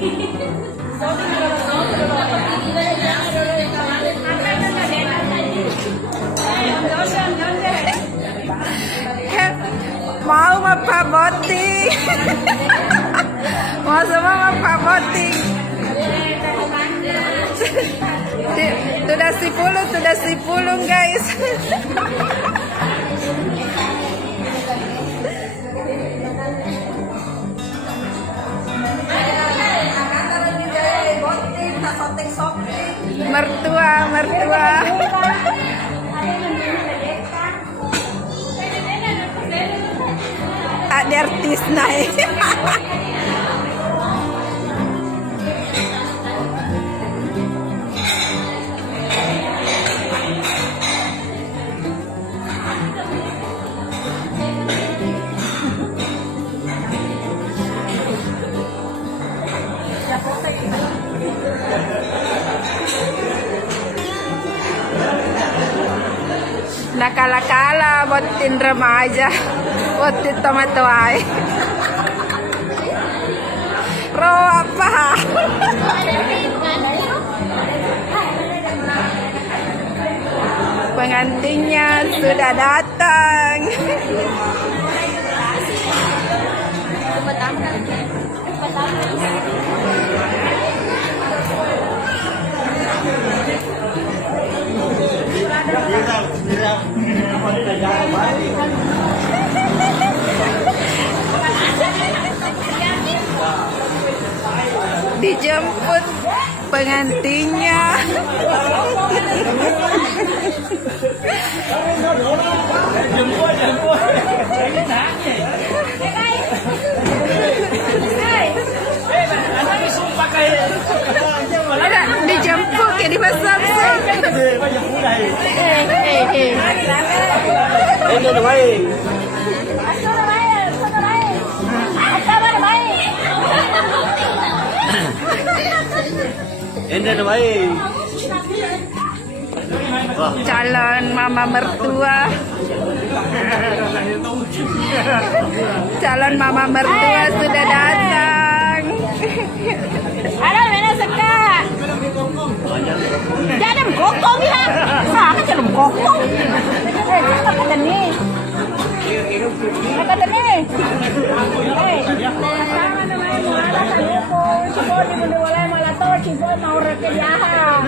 Mau mapaboting. Mau semua mapaboting. Sudah 10 guys. Mertua. Ada artis naik. Nakala-kala botin remaja, botin tomatoy. Ro apa? Pengantinnya sudah datang. Dijemput pengantinnya. Ada dijemput kayak di pasar. Calon mama mertua. Calon mama mertua sudah datang. Ada mana suka? Jangan kokong ya. Sana jangan kokong. Apa kata ni? Apa kata ni? Sama namanya muara tadi ko. Cipo di mana wala malato. Cipo mau rekerjahan.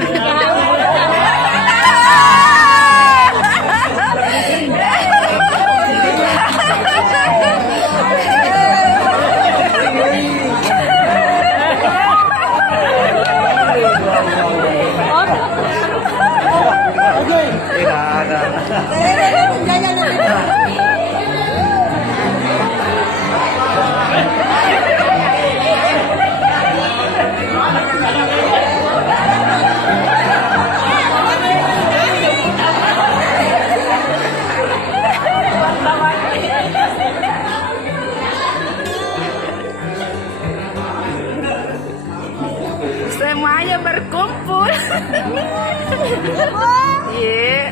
Semuanya berkumpul. Iya.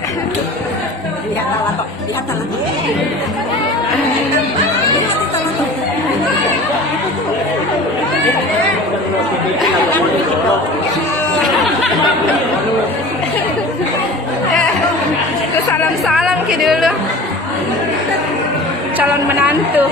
Lihat lah. Salam-salam ke dulu. Calon menantu.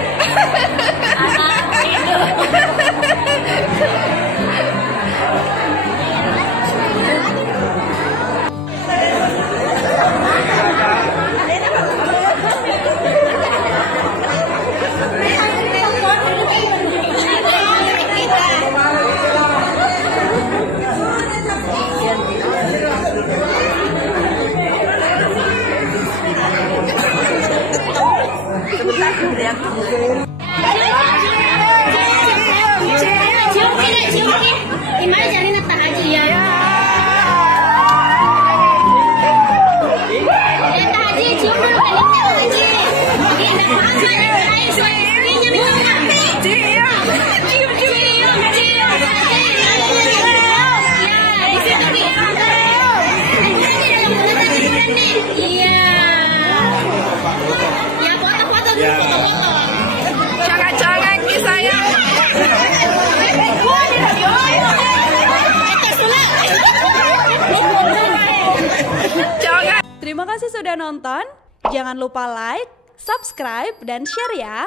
Gimana jadi nata haji ya? Nata haji cium dulu kan ini haji. Ini apa nih? Ayo suaminya minum. Cium. Ya, di sini iya. Ya foto-foto dulu foto-foto. Jangan-jangan kisahnya. Terima kasih sudah nonton. Jangan lupa like, subscribe, dan share ya.